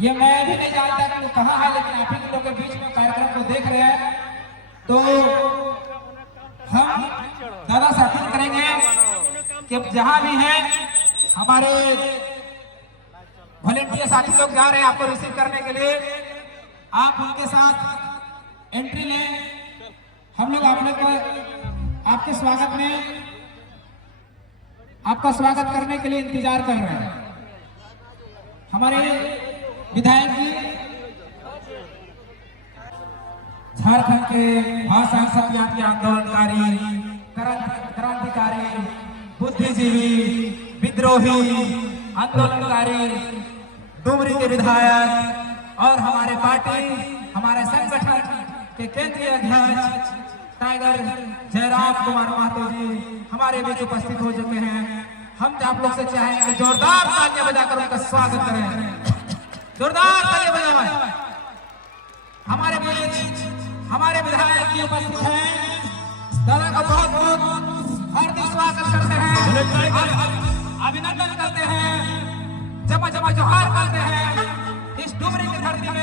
ये मैं भी नहीं जानता कि वो कहाँ है, लेकिन आप ही लोग के बीच में कार्यक्रम को देख रहे हैं। तो हम दादा साथी करेंगे कि जहां भी हैं हमारे वॉलेंटियर साथी लोग जा रहे हैं आपको रिसीव करने के लिए, आप उनके साथ एंट्री लें। हम लोग आप लोग को आपके स्वागत में आपका स्वागत करने के लिए इंतजार कर रहे हैं। हमारे विधायक जी झारखंड के भाषा सत्याग्रह आंदोलनकारी, क्रांतिकारी, बुद्धिजीवी, विद्रोही, आंदोलनकारी, डुमरी के विधायक और हमारे पार्टी, हमारे संगठन के केंद्रीय अध्यक्ष टाइगर जयराम कुमार महतो जी हमारे बीच उपस्थित हो चुके हैं। हम आप लोग से चाहेंगे जोरदार तालियां बजाकर उनका स्वागत करें। जोरदार तालियां बजाएं। हमारे बीच हमारे विधायक जी उपस्थित हैं। दादा का बहुत बहुत हार्दिक स्वागत करते हैं, अभिनंदन करते हैं, जमा जमा जोहार करते हैं इस डुमरी की धरती में।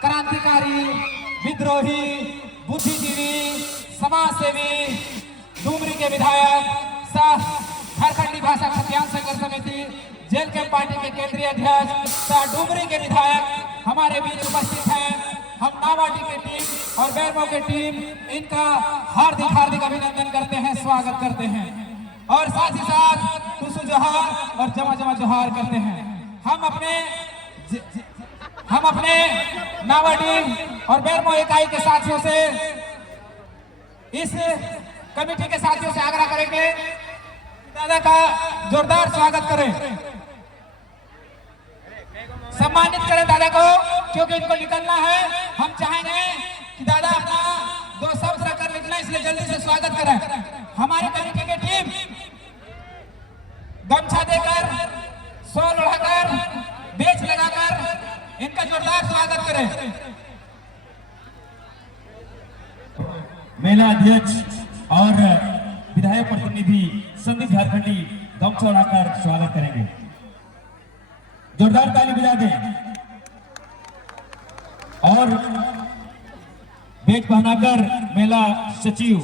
क्रांतिकारी, विद्रोही, बुद्धिजीवी, समाजसेवी, डुमरी के विधायक, झारखंडी भाषा खतियान संघर्ष समिति, जेल के पार्टी के केंद्रीय अध्यक्ष, डुमरी के विधायक हमारे बीच उपस्थित हैं। हम नावाटी की टीम और बैरमो की टीम इनका हार्दिक हार्दिक अभिनंदन करते हैं, स्वागत करते हैं और साथ ही साथ टुसु जोहार और जमा जमा जोहार करते हैं। हम अपने नावाटी और बैरमो इकाई के साथियों से, इस कमेटी के साथियों से आग्रह करेंगे दादा का जोरदार स्वागत करें, सम्मानित करें दादा को, क्योंकि इनको निकलना है। हम चाहेंगे कि दादा अपना 2 शब्द कर निकला, इसलिए जल्दी से स्वागत करें। हमारे कमेटी की टीम गमछा देकर, शॉल ओढ़ाकर, बेच लगाकर इनका जोरदार स्वागत करें। महिला अध्यक्ष और विधायक प्रतिनिधि संदीप झारखंडी गमछा उड़ाकर स्वागत करेंगे। जोरदार ताली बजा दें और बेच पहनाकर महिला सचिव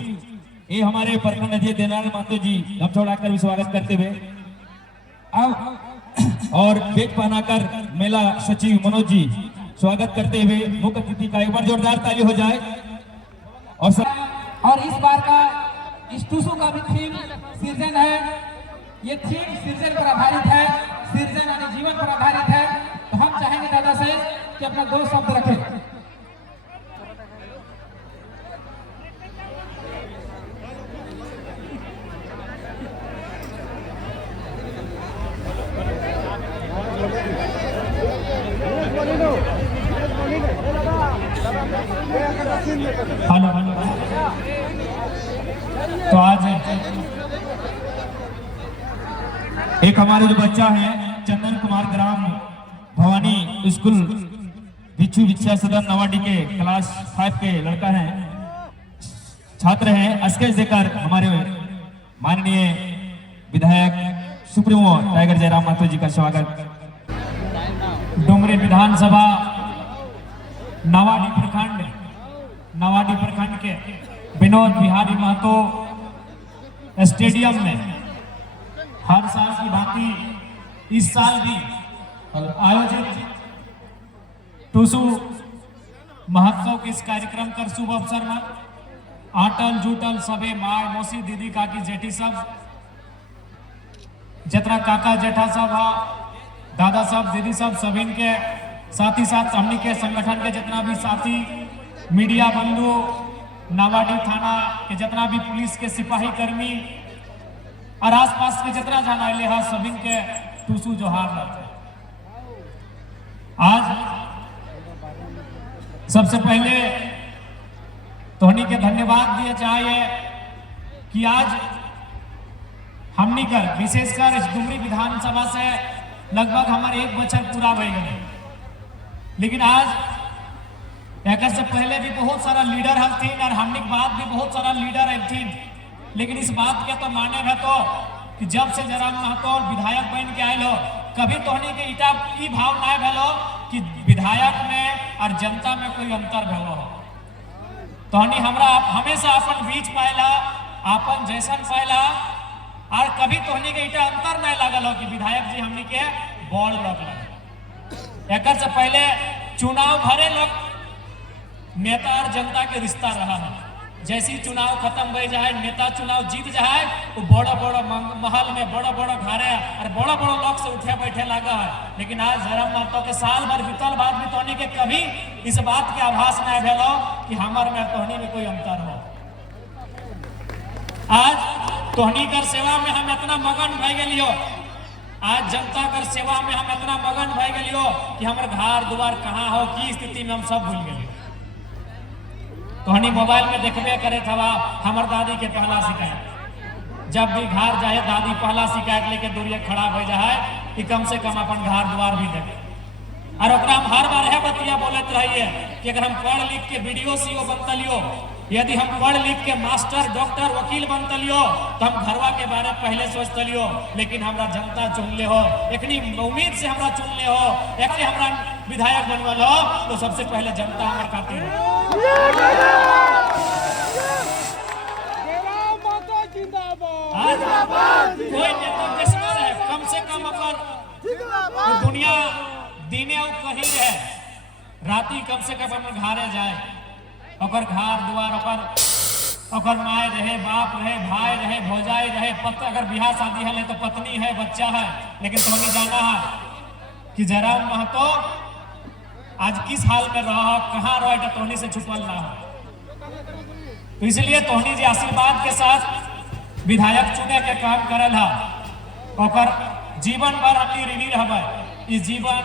ये हमारे प्रखंड अध्यक्ष देनारायण महतो जी गमछा उड़ाकर भी स्वागत करते हुए अब और बेग पहनाकर मेला सचिव मनोज जी स्वागत करते हुए मुख्य अतिथि का एक बार जोरदार ताली हो जाए। और इस बार का इस टूसू का भी थीम सृजन है। ये थीम सृजन पर आधारित है, सृजन यानी जीवन पर आधारित है। तो हम चाहेंगे दादा से कि अपना 2 शब्द रखें। हेलो तो आज एक हमारे जो बच्चा है चंदन कुमार ग्राम भवानी स्कूल भिक्षु विद्या सदन नवाडी के क्लास 5 के लड़का है, छात्र हैं। स्केच देकर हमारे माननीय विधायक सुप्रीमो टाइगर जयराम महतो जी का स्वागत। डुमरी विधानसभा नवाडी प्रखंड के विनोद बिहारी महतो स्टेडियम में हर साल की भांति इस साल भी आयोजित टूसू महोत्सव के इस कार्यक्रम कर शुभ अवसर में आटल जुटल सबे माय मौसी दीदी काकी जेठी सब जितना काका जेठा सब हा दादा सब दीदी सब सभी के साथ ही साथ हमनी के संगठन के जितना भी साथी मीडिया बंधु नवाडी थाना के जितना भी पुलिस के सिपाही कर्मी और आसपास के जितना जाना है सभी के टूसू जोहार लाते। आज सबसे पहले तोहनी के धन्यवाद दिए चाहिए कि आज हमनी कर विशेषकर इस डुमरी विधानसभा से लगभग हमारे 1 बछर पूरा हो गए, लेकिन आज एक से पहले भी बहुत सारा लीडर हथिन और हमने के बाद भी बहुत सारा लीडर हथिन, लेकिन इस बात के तो माने है तो कि जब से जयराम महतो विधायक बन के आये हो कभी तोहनी के इटा ई भाव ना भेलो कि विधायक में और जनता में कोई अंतर भेलो हो। तोहनी हमरा हमेशा अपन बीच पाएला अपन जैसन पाएला और कभी तोहनी के इटा अंतर नहीं लगल हो कि विधायक जी हमनी के बड़ लोग लगे। एक से पहले चुनाव भरे लोग नेता और जनता के रिश्ता रहा है। जैसी चुनाव खत्म हो जाए नेता चुनाव जीत जाए वो बड़ा बड़ा महल में बड़ा बड़ा घरे और बड़ा बड़ा लोग से उठे बैठे लगा है, लेकिन आज जयराम महतो के साल भर बीतल बाद भी तोहनी के कभी इस बात के आभास नहीं भेलो कि हमार में तोहनी में कोई अंतर हो। आज तोहनी कर सेवा में हम इतना मगन भय गलियो, आज जनता कर सेवा में हम इतना मगन भय गलियो कि हमारे घर द्वार कहाँ हो की स्थिति में हम सब भूल गए। तोहनी मोबाइल में देखबे करे था हमार दादी के पहला शिकायत, जब भी घर जाए दादी पहला शिकायत लेके दूरिया खड़ा हो जाए कि कम से कम अपन घर द्वार भी देखे और हम हर बार है बतिया बोलते रहिए कि अगर हम पढ़ लिख के वीडियो सीओ बनतलियो, यदि हम पढ़ लिख के मास्टर डॉक्टर वकील बनतलियो तो हम घरवा के बारे में पहले सोचतलियो, लेकिन हमरा जनता चुन ले हो एकनी उम्मीद से हमरा चुन ले हो एक हमरा विधायक बनवल हो तो सबसे पहले जनता हमारे खातिर हो। आज कोई नेता दुश्मन है कम से कम अपन दुनिया दिने और कहीं रहे राती कम से कम अपन घरे जाए ओकर घर द्वार ओकर माय रहे बाप रहे भाई रहे भौजाई रहे अगर बिहार शादी है तो पत्नी है बच्चा है, लेकिन तुम्हें जाना है कि जयराम महतो आज किस हाल में रहा कहाँ रहा तोहनी से छुपल ना हो। तो इसलिए तोहनी जी आशीर्वाद के साथ विधायक चुने के काम करल है ओकर जीवन भर हमनी ऋणी रहबे। इस जीवन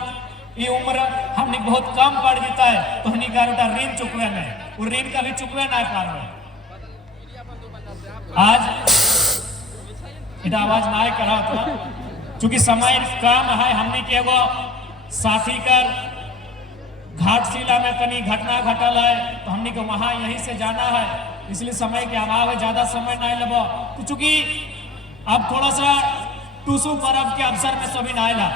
ये उम्र हमने बहुत कम पड़ जाता है तो हमने का ऋण चुकवे में वो ऋण का भी चुकवे ना पावे। आज इधर आवाज ना करा था चूंकि समय कम है, हमने के एगो साथी कर घाटशिला में कनी घटना घटल है तो हमने को वहां यहीं से जाना है, इसलिए समय के अभाव है ज्यादा समय नहीं लेबो। तो चूंकि अब थोड़ा सा टूसू पर्व के अवसर में सभी आएला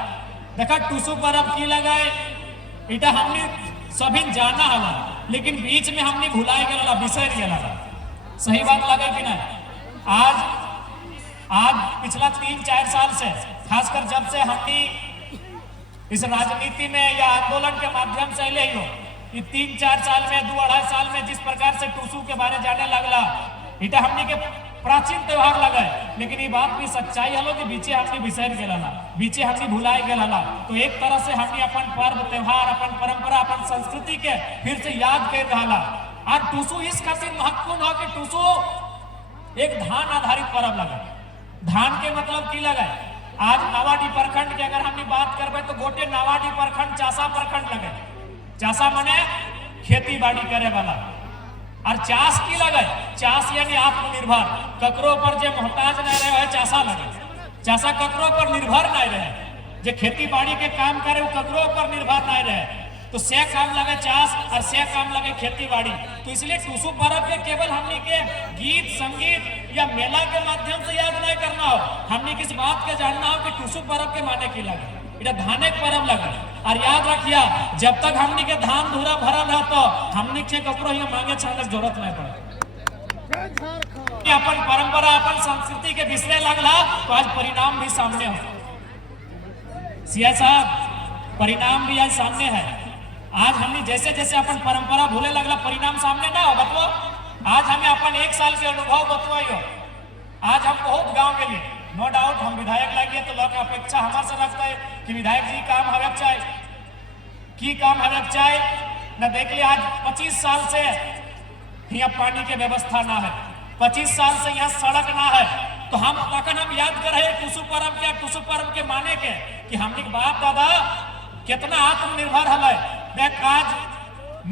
देखा टूसू पर्व की लगाए इटा हमने सभी जाना हला, लेकिन बीच में हमने भुलाए गया बिसर गया। सही बात लगे कि नहीं? आज पिछला 3-4 साल से खासकर जब से हमने इस राजनीति में या आंदोलन के माध्यम से ले हो कि 3-4 साल में 2-2.5 साल में जिस प्रकार से टूसू के बारे जाने लगला, इटा हमनी के प्राचीन त्योहार लगा है, लेकिन ये बात भी सच्चाई हलो कि बीचे हमने बिसर गेला, बीचे हमने भुलाए गेला। तो एक तरह से हमने अपन पर्व त्योहार, अपन परंपरा, अपन संस्कृति के फिर से याद कर रहा। और टूसू इस खातिर महत्वपूर्ण हो कि टूसू एक धान आधारित पर्व लगा। धान के मतलब की लगा? आज नावाडी प्रखंड की अगर हमने बात करबे तो गोटे नावाडी प्रखंड चासा प्रखंड लगे। चासा माने खेती बाड़ी करे वाला, और चास की लगे? चास यानी आत्मनिर्भर, ककरो पर जे मोहताज नहीं रहे चासा लगे। चासा ककरो पर निर्भर नहीं रहे, जे खेती बाड़ी के काम करे वो ककरो पर निर्भर नहीं रहे। तो से काम लगे चास और से काम लगे खेती बाड़ी। तो इसलिए टूसू पर्व के केवल हमने के गीत संगीत या मेला के माध्यम से याद नहीं करना हो, हमने किस बात के जानना हो कि टूसू पर्व के माने की लगे, इधर धाने पर्व लगे। और याद रखिया, जब तक हमने के धान धूरा भरल रह तो हमने के कपड़ो ही मांगे छाने की जरूरत नहीं पड़े। अपन परंपरा, अपन संस्कृति के बिसरे लगला तो आज परिणाम भी सामने हो। सीआई साहब, परिणाम भी आज सामने है। आज हमने जैसे जैसे अपन परंपरा भूले लगला, परिणाम सामने ना हो। बतवा, आज हमें अपन 1 साल के अनुभव बतवाइयो। आज हम बहुत गांव के लिए, नो डाउट हम विधायक लगे तो लोग अपेक्षा हमारे से रखता है कि विधायक जी काम हवे चाहे की काम हवे चाहे न। देख लिया, आज 25 साल से यहाँ पानी के व्यवस्था ना है, 25 साल से यहाँ सड़क ना है। तो हम तकन हम याद कर रहे टूसू पर्व के माने के कि हमने बाप दादा कितना आत्मनिर्भर है। देख, आज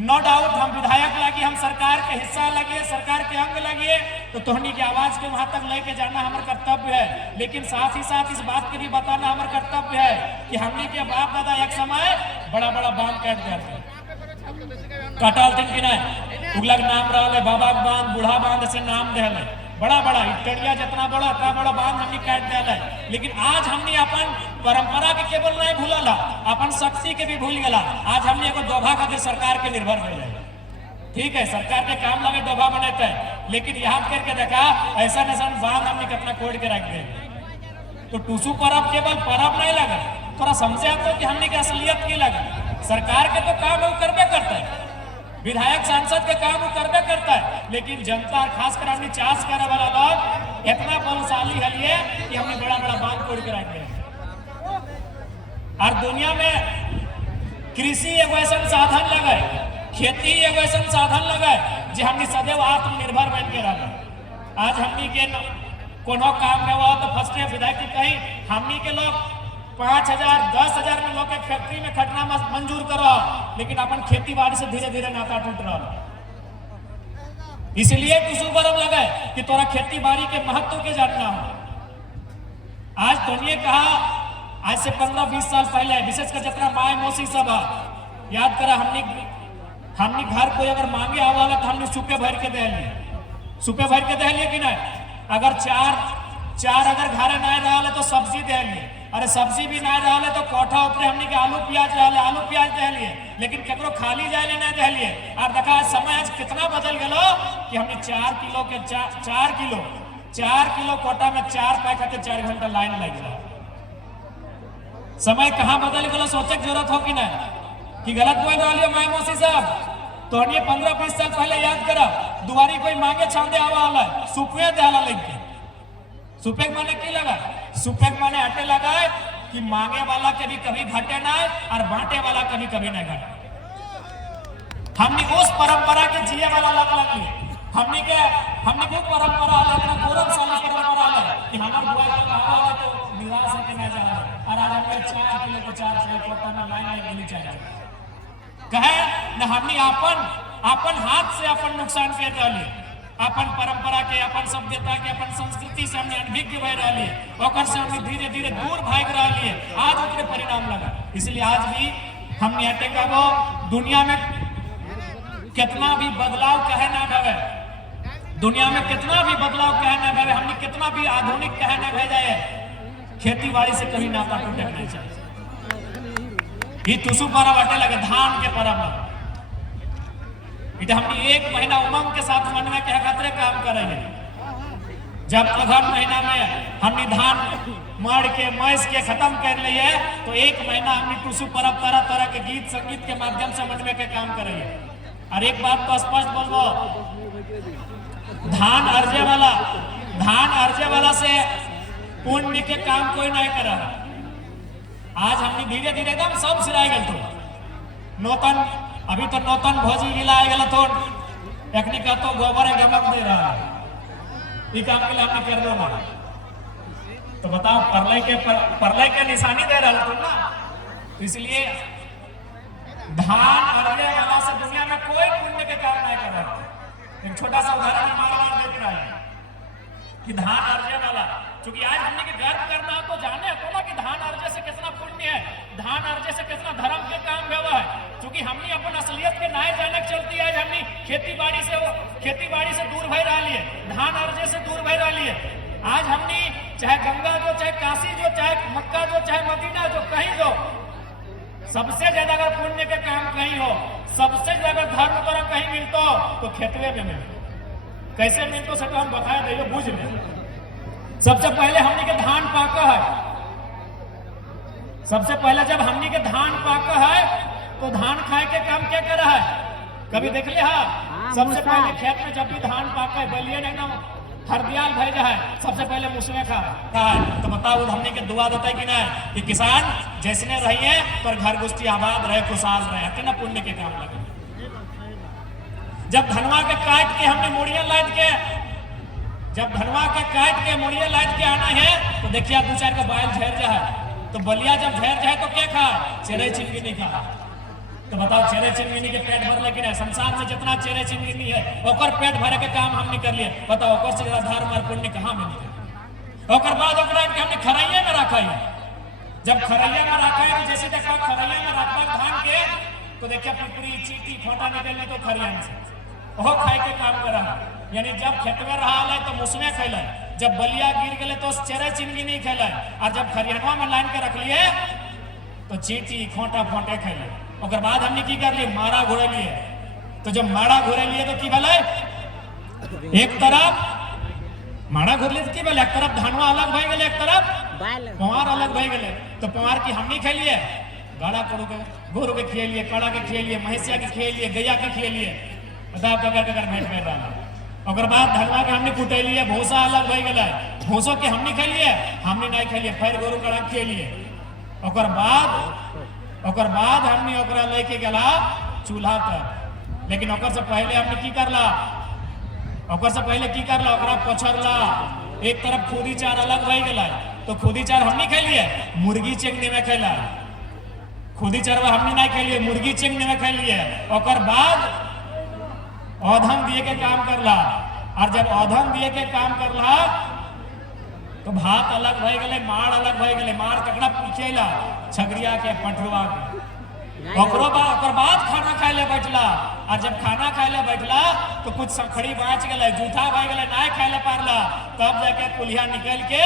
नो डाउट हम विधायक लगे, हम सरकार के हिस्सा लगे, सरकार के अंग लगे, तो तोहनी की आवाज के वहां तक लेके जाना हमारा कर्तव्य है। लेकिन साथ ही साथ इस बात के भी बताना हमारा कर्तव्य है कि हमने के बाप दादा एक समय बड़ा बड़ा बांध काट दिया, कटाल दिन की नहीं उगलग नाम रहा, बाबा बांध, बूढ़ा बांध ऐसे नाम दे, बड़ा बड़ा इटड़िया जितना बड़ा इतना बड़ा बांध हमने काट दिया। लेकिन आज हमने अपन परंपरा के केवल नहीं भूलला, अपन शक्ति के भी भूल गला। आज हमने एगो दोभा खातिर सरकार के निर्भर हो जाए। ठीक है, सरकार के काम लगे दोभा बनाते हैं, लेकिन याद करके देखा ऐसा ऐसा बांध हमने कितना कोड़ के रख दिया। तो टूसू पर्व केवल पर्व नहीं लगा, थोड़ा समझे आपको कि हमने की असलियत की लगा। सरकार के तो काम वो करबे करता है, विधायक सांसद के काम वो करबे करता है, लेकिन जनता खासकर हमने चास करे वाला लोग इतना बलशाली है कि हमने बड़ा बड़ा बांध तोड़ के रख दिया। और दुनिया में कृषि एगो ऐसा साधन लगे, खेती एगो ऐसा साधन लगे जो हमने सदैव आत्मनिर्भर बन के रहा। आज हमने के कोनो काम में हुआ तो फर्स्ट विधायक की कही हमने के लोग 5,000 10,000 में लोग के फैक्ट्री में खटना मंजूर करो, लेकिन अपन खेती बाड़ी से धीरे धीरे नाता टूट रहा। इसलिए टूसू पर्व लगे कि तोरा खेती बाड़ी के महत्व के जानना हो। आज दुनिया कहा, आज से 15-20 साल पहले विशेषकर जितना माए मौसी सब याद करा, हमने घर कोई अगर मांगे आवा तो हमने सुपे भर के दे लिए, सुपे भर के दे लिए कि नहीं। अगर चार अगर घरे नहीं रहा तो सब्जी दे लिए, अरे सब्जी भी नहीं रहा तो कोठा ऊपर हमने के आलू प्याज रहा, आलू प्याज दे लिए, लेकिन केकरो खाली जाए नहीं दे लिए। और देखा समय आज कितना बदल गया कि हमने 4 किलो कोटा में 4 पाए खाते 4 घंटा लाइन लग गया। समय कहाँ बदल गया सोचे की जरूरत हो कि नहीं, कि गलत बोल रहा माए मौसी साहब। तो 15-20 साल पहले याद करा, दुआरी कोई मांगे छांदे आवा सुपे दहला लेके। सुपेक माने की लगा, सुपेक माने अटे लगा कि मांगे वाला कभी कभी घटे ना और बांटे वाला कभी कभी नहीं घटे। हमने उस परंपरा के जिये वाला लग हमने को परंपरा लगना गौरवशाली परंपरा है कि हमारे बुआ का बाबा है तो निराश होके ना जाए। और आज हमने 4 किलो को 4 कोटा में लाइन मिली चाहिए कहे न। हमने अपन हाथ से अपन नुकसान कर रही, अपन परंपरा के, अपन सभ्यता के, अपन संस्कृति से हमने अनभिज्ञ बह रही है, और से हमने धीरे धीरे दूर भाग रही है। आज उसके परिणाम लगा। इसलिए आज भी हमने अटेगा वो दुनिया में कितना भी बदलाव कहे ना भवे, दुनिया में कितना भी बदलाव कहे ना भवे, हमने कितना भी आधुनिक कहे ना भेजा है, खेती बाड़ी से कभी नाता टूटना नहीं चाहिए। ये टूसू पर्व अटे लगे धान के पर्व में, हमने 1 महीना उमंग के साथ मन में क्या खातिर काम कर रहे हैं। जब अगहन महीना में हमने धान मर के मैस के खत्म कर लिए तो एक महीना हमने टुसु परब तरह तरह के गीत संगीत के माध्यम से मनवे के काम करिए। और एक बात तो स्पष्ट बोलबो, धान अर्जे वाला से पुण्य के काम कोई नहीं कर। आज हमने धीरे धीरे एकदम सब सिराय गल तो नौतन अभी तो नौतन भोजी गिलाए गल तो एकनी का तो गोबर गमक दे रहा है। ये काम के लिए हमने कर दो ना तो बताओ परलय के निशानी दे रहा तुम ना। इसलिए धान अर्जे वाला से दुनिया में कोई पुण्य के काम नहीं कर रहा। एक छोटा सा उदाहरण हमारा देख रहा है कि धान अर्जे वाला, क्योंकि आज हमने के गर्व करना तो जाने तो ना कि धान अर्जे से कितना पुण्य है, धान अर्जे से कितना धर्म के काम हुआ है। क्योंकि हमने अपन असलियत के नाय जाने चलती है, हमने खेती बाड़ी से दूर भय रहा लिए, धान अर्जे से दूर भय रहा लिए। आज हमने चाहे गंगा जो, चाहे काशी जो, चाहे मक्का जो, चाहे मदीना जो, कहीं जो सबसे ज्यादा अगर पुण्य के काम कहीं हो, सबसे ज्यादा धर्म पर कहीं मिलता हो तो खेतवे में मिलता। कैसे मिलतो से तो हम बताया देंगे बुझ में। सबसे पहले हमने के धान पाका है, सबसे पहले जब हमने के धान पाका है तो धान खाए के काम क्या कर रहा है, कभी देख लिया? सबसे पहले खेत में जब भी धान पाका है बलिए एकदम हरदियाल भेजा है, सबसे पहले मुसवे खा है। तो बताओ हमने के दुआ देता है कि ना कि किसान जैसने रहिए पर घर गुस्ती आबाद रहे, खुशहाल रहे, कितना पुण्य के काम लगे। जब धनवा के काट के हमने मुड़िया लाद के, जब धनवा के काट के मुड़िया लाद के आना है तो देखिए दो चार का बाल झेर जाए, तो बलिया जब झेर जाए तो क्या खा? चेरे चिंगनी खा। तो बताओ चेरे चिंगनी के पेट भर लेकिन है, संसार में जितना चेरे चिंगनी है ओकर पेट भरे के काम हमने कर लिए। बताओ ओकर से ज्यादा धर्म और पुण्य कहाँ मिले? ओकर बाद ओकरा के हमने खरैया में रखा है। जब खरैया में रखा है तो जैसे देखा खरैया में रखा धान के तो देखिए पिपरी चीटी खोटा निकलने तो खरियान से ओहो खाए के काम कर रहा। यानी जब खेत में रहा है तो मुसमे खेल, जब बलिया गिर गए तो चेरे चिंगी नहीं खेल, और जब खरियानवा में लाइन के रख लिए तो चीटी खोटा फोटे खेले। और बाद हमने की कर लिए? मारा घोड़े लिए। तो जब मारा घोड़े लिए तो की भले एक तरफ मारा घोड़ लिए तो की भले एक तरफ धानवा अलग भय गए, एक तरफ पवार अलग भय गए। तो पवार की हमने खेलिए गाड़ा गोरु के खेलिए, कड़ा के खेलिए, महिषिया के खेलिए, गैया के खेलिए। बताओ कगर भेंट कर रहा है। और बाद धनवा के हमने कुटेलिए, भूसा अलग भय गए, भूसों के हमने खेलिए, हमने नहीं खेलिए, फिर गोरु कड़ा खेलिए। ओकर बाद हमने ओकरा लेके गला चूल्हा पर। लेकिन ओकर से पहले हमने की करला? ओकर से पहले की करला? ओकरा पछरला। एक तरफ खुदी चार अलग भय गए तो खुदी चार हमने खेलिए, मुर्गी चेंगनी में खेला। खुदी चार हमने नहीं खेलिए, मुर्गी चेंगनी में खेलिए। ओकर बाद औधन दिए के काम करला। और जब औधन दिए के काम करला तो भात अलग भय गए, माड़ अलग भय गए। माड़ ककड़ा पूछेला? छगरिया के, पठरुआ के। ओकर बाद खाना खाए ले बैठला। और जब खाना खाए ले बैठला तो कुछ सखड़ी बाँच गए, जूठा भय गए, नहीं खाए ले पारला। तब जाके कुल्हिया निकल के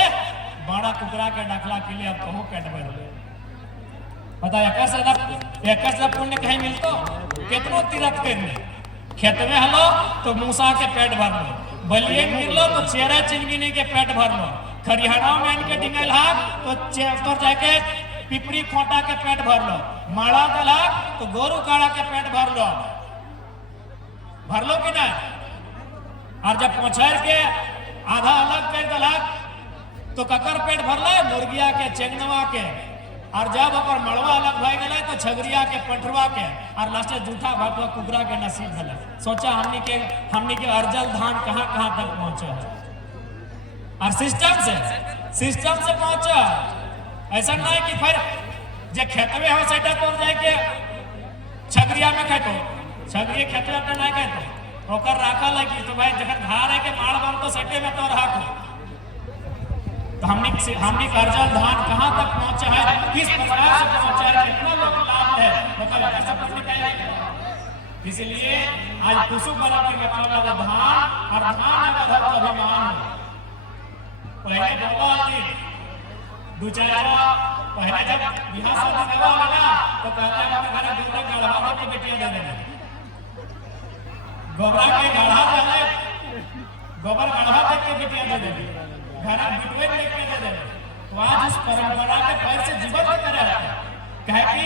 बड़ा कुकरा के डखला के लिए अब पेट भर ले। बता एक से पुण्य कहीं मिलतो? कितनो तीरथ करने खेत में हलो तो मूसा के पेट भर लो, बलिए गिरलो तो चेहरा चिंगिनी के पेट भर लो, खरियाना में इनके डिंगल हाथ तो जाके पिपरी खोटा के पेट भर लो, माड़ा दला तो गोरू काड़ा के पेट भर लो कि नहीं? और जब पहुंचर के आधा अलग कर दलक तो ककर पेट भरला? मुर्गिया के, चेंगनवा के। और जब ओकर मड़वा अलग भय गए तो छगरिया के, पठरुआ के, और लास्ट जूठा भाटवा कुकरा के नसीब भले। सोचा हमनी के अर्जल धान कहाँ कहाँ तक पहुंचा और सिस्टम से पहुंचा। ऐसा नहीं कि फिर जे खेतवे हो सेटा तो जाके छगरिया में खेतो, छगरिया खेतवे पे नहीं खेतो, ओकर राखा लगी तो भाई जगह धार है के माड़ बन तो सेटे में तो राखो। तो हमने अर्जल धान कहाँ तक पहुंचा है, किस प्रकार से पहुंचा है, कितना लोग लाभ है, मतलब ऐसा कुछ नहीं। इसलिए आज टुसु पर्व के मतलब धान और धान का अभिमान। पहले दो चार पहले जब बिहार शादी हुआ ना तो कहते हैं अपने घर दूध गढ़ा के बेटियां दे देना, गोबरा के गढ़ा डाले गोबर गढ़ा देख के बिटिया दे देंगे, घर बिटवे देख के दे देंगे। तो आज उस परंपरा के पैर से जीवन करे कहे कि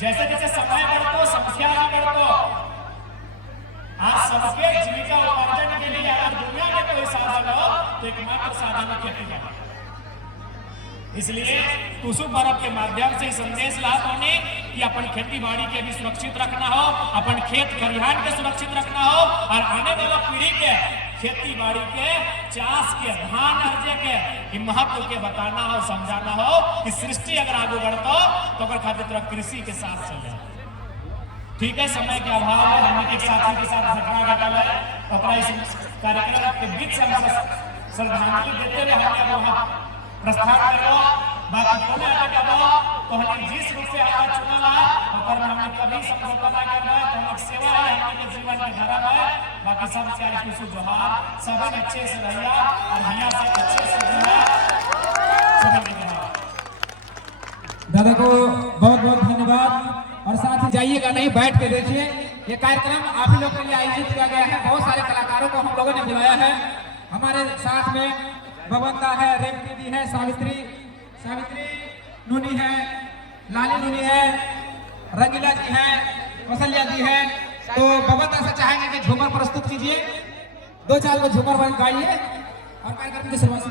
जैसे जैसे समय बढ़तो समस्या भी बढ़तो, आज सबके जीविका उपार्जन के लिए अगर दुनिया में कोई साधन हो तो एकमात्र साधन खेती है। इसलिए टुसु पर्व के माध्यम से संदेश लाभ होने कि अपन खेती बाड़ी के भी सुरक्षित रखना हो, अपन खेत खलिहान के सुरक्षित रखना हो और आने वाला पीढ़ी के खेती बाड़ी के चाष के धान अर्जे के महत्व के बताना हो, समझाना हो कि सृष्टि अगर आगे बढ़तो तो अगर खातिर तरह कृषि के साथ चले। ठीक है, समय के अभाव में हम एक साथी के साथ घटना घटल है, अपना इस कार्यक्रम के बीच से हम श्रद्धांजलि देते हुए हमने वहां प्रस्थान करो। बाकी कोने अटकबो तो हम जिस रूप से हमारा चुनल है ओकर में हमने कभी समझौता ना करना है। तो हम सेवा है, हमने जीवन में धर्म है। बाकी सब क्या टुसु जोहार, सब अच्छे से रहिया और हिया से अच्छे से जीना। सभी के दादा को बहुत बहुत धन्यवाद। और साथ ही जाइएगा नहीं, बैठ के देखिए। ये कार्यक्रम आप ही लोग के लिए आयोजित किया गया है। बहुत सारे कलाकारों को हम लोगों ने बुलाया है। हमारे साथ में बबंदा है, रेवती दी है, सावित्री नूनी है, लाली नूनी है, रंगीला जी है, कौशल्या जी है। तो बबंदा से चाहेंगे कि झूमर प्रस्तुत कीजिए, 2-4 को झूमर गाइए और कार्यक्रम की शुरुआत